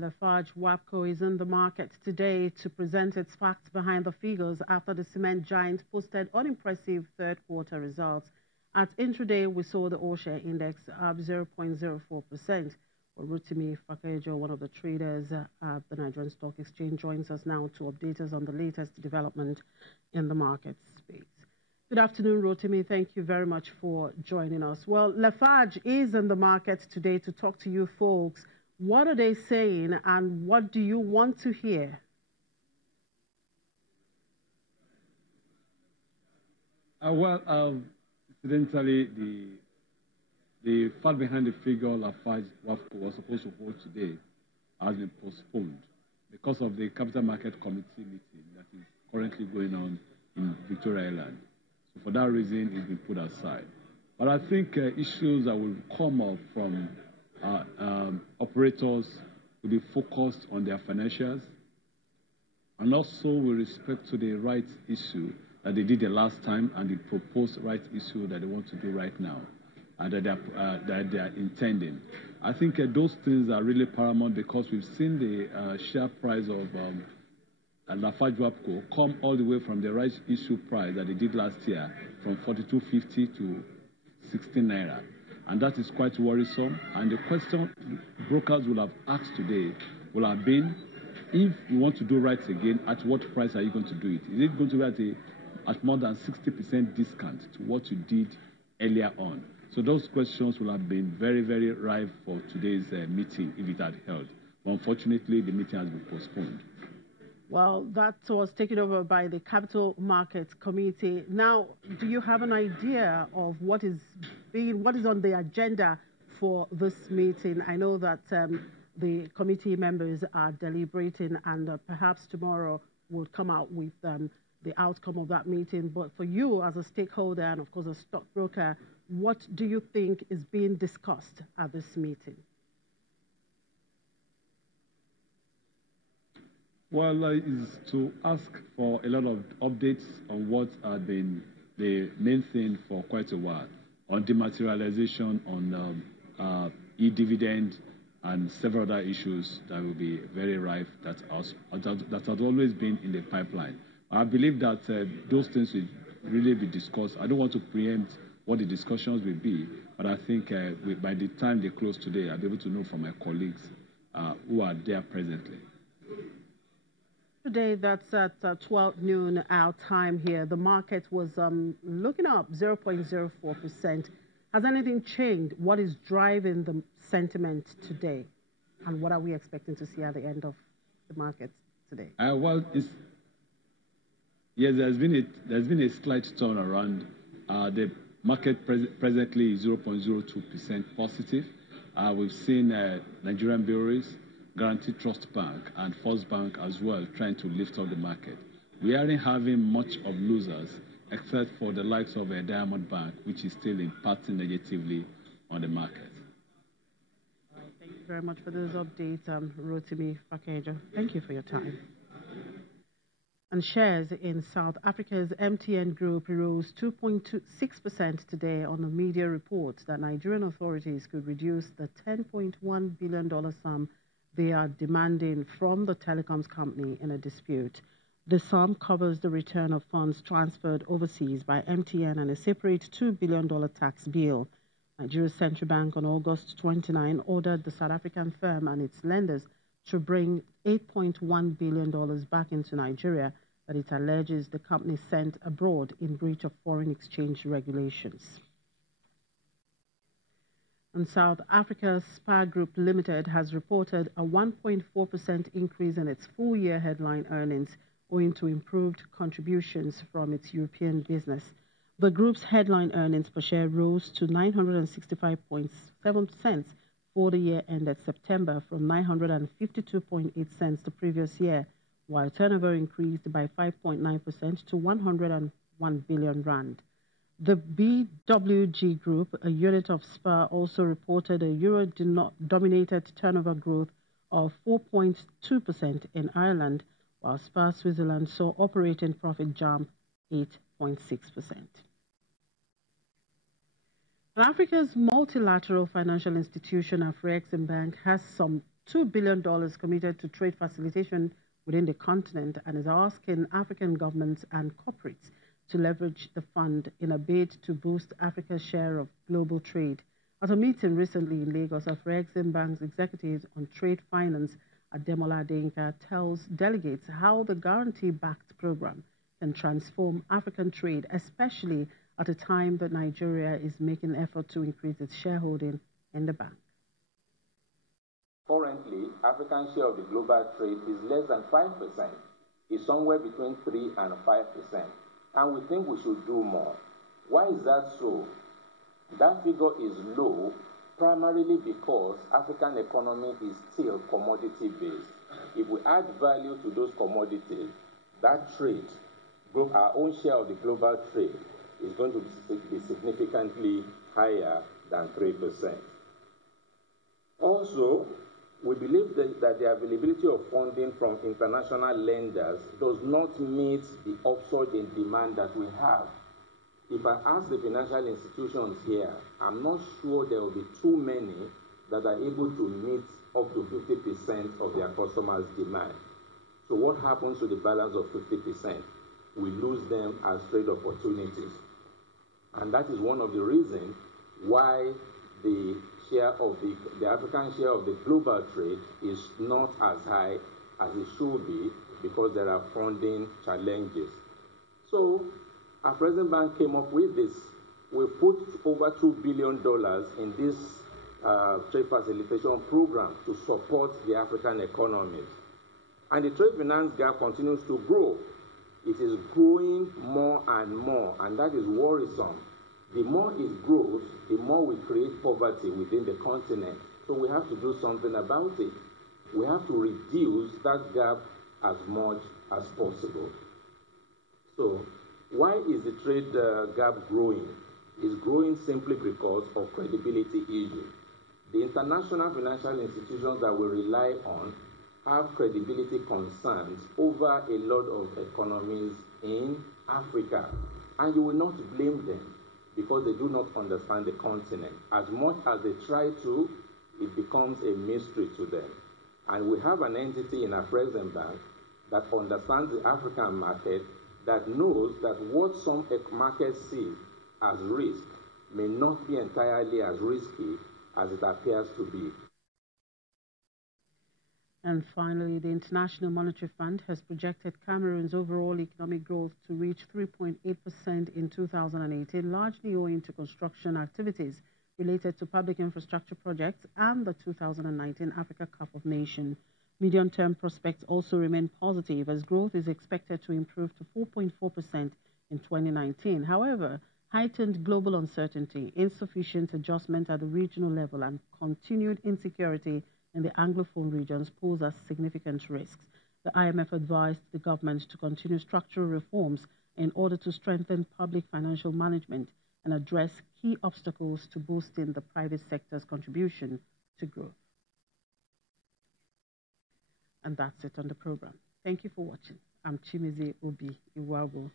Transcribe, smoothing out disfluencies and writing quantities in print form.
Lafarge WAPCO is in the market today to present its facts behind the figures after the cement giant posted unimpressive third-quarter results. At intraday, we saw the all-share index up 0.04%. Rotimi Fakejo, one of the traders at the Nigerian Stock Exchange, joins us now to update us on the latest development in the market space. Good afternoon, Rotimi. Thank you very much for joining us. Well, Lafarge is in the market today to talk to you folks. What are they saying and what do you want to hear? Incidentally, the fact behind the figure Lafarge WAPCO was supposed to hold today has been postponed because of the Capital Market Committee meeting that is currently going on in Victoria Island. So for that reason, it's been put aside. But I think issues that will come up from operators will be focused on their financials and also with respect to the rights issue that they did the last time and the proposed rights issue that they want to do right now and that they are intending. I think those things are really paramount because we've seen the share price of Lafarge WAPCO come all the way from the rights issue price that they did last year from 42.50 to 16 naira. And that is quite worrisome. And the question brokers will have asked today will have been, if you want to do rights again, at what price are you going to do it? Is it going to be at more than 60% discount to what you did earlier on? So those questions will have been very, very ripe for today's meeting if it had held. But unfortunately, the meeting has been postponed. Well, that was taken over by the Capital Markets Committee. Now, do you have an idea of what is on the agenda for this meeting? I know that the committee members are deliberating and perhaps tomorrow will come out with the outcome of that meeting. But for you as a stakeholder and, of course, a stockbroker, what do you think is being discussed at this meeting? Well, is to ask for a lot of updates on what have been the main thing for quite a while, on dematerialization, on e-dividend, and several other issues that will be very rife that has always been in the pipeline. I believe that those things will really be discussed. I don't want to preempt what the discussions will be, but I think by the time they close today, I'll be able to know from my colleagues who are there presently. Today, that's at 12 noon our time here. The market was looking up 0.04%. Has anything changed? What is driving the sentiment today? And what are we expecting to see at the end of the market today? Yes, there's been a slight turnaround. The market presently is 0.02% positive. We've seen Nigerian bureaus, Guarantee Trust Bank and First Bank as well trying to lift up the market. We aren't having much of losers except for the likes of a Diamond Bank, which is still impacting negatively on the market. Thank you very much for those updates, Rotimi Fakejo. Thank you for your time. And shares in South Africa's MTN Group rose 2.26% today on the media reports that Nigerian authorities could reduce the $10.1 billion sum they are demanding from the telecoms company in a dispute. The sum covers the return of funds transferred overseas by MTN and a separate $2 billion tax bill. Nigeria's central bank on August 29 ordered the South African firm and its lenders to bring $8.1 billion back into Nigeria that it alleges the company sent abroad in breach of foreign exchange regulations. And South Africa's Spar Group Limited has reported a 1.4% increase in its full-year headline earnings owing to improved contributions from its European business. The group's headline earnings per share rose to 965.7 cents for the year ended September from 952.8 cents the previous year, while turnover increased by 5.9% to 101 billion rand. The BWG Group, a unit of Spar, also reported a euro-dominated turnover growth of 4.2% in Ireland, while Spar Switzerland saw operating profit jump 8.6%. Africa's multilateral financial institution, Afreximbank, has some $2 billion committed to trade facilitation within the continent and is asking African governments and corporates to leverage the fund in a bid to boost Africa's share of global trade. At a meeting recently in Lagos, Afrexim Bank's executives on trade finance, Ademola Adeyinka, tells delegates how the guarantee-backed program can transform African trade, especially at a time that Nigeria is making an effort to increase its shareholding in the bank. Currently, African share of the global trade is less than 5%. It's somewhere between 3 and 5%. And we think we should do more. Why is that so? That figure is low primarily because African economy is still commodity-based. If we add value to those commodities, that trade, our own share of the global trade, is going to be significantly higher than 3%. Also, we believe that the availability of funding from international lenders does not meet the upsurge in demand that we have. If I ask the financial institutions here, I'm not sure there will be too many that are able to meet up to 50% of their customers' demand. So what happens to the balance of 50%? We lose them as trade opportunities. And that is one of the reasons why the African share of the global trade is not as high as it should be because there are funding challenges. So Afrexim Bank came up with this. We put over $2 billion in this trade facilitation program to support the African economies. And the trade finance gap continues to grow. It is growing more and more, and that is worrisome. The more it grows, the more we create poverty within the continent. So we have to do something about it. We have to reduce that gap as much as possible. So why is the trade gap growing? It's growing simply because of credibility issues. The international financial institutions that we rely on have credibility concerns over a lot of economies in Africa. And you will not blame them, because they do not understand the continent. As much as they try to, it becomes a mystery to them. And we have an entity in Afrexim Bank that understands the African market, that knows that what some markets see as risk may not be entirely as risky as it appears to be. And finally, the International Monetary Fund has projected Cameroon's overall economic growth to reach 3.8% in 2018, largely owing to construction activities related to public infrastructure projects and the 2019 Africa Cup of Nations. Medium-term prospects also remain positive as growth is expected to improve to 4.4% in 2019. However, heightened global uncertainty, insufficient adjustment at the regional level, and continued insecurity in the Anglophone regions pose as significant risks. The IMF advised the government to continue structural reforms in order to strengthen public financial management and address key obstacles to boosting the private sector's contribution to growth. And that's it on the program. Thank you for watching. I'm Chimizi Obi Iwago.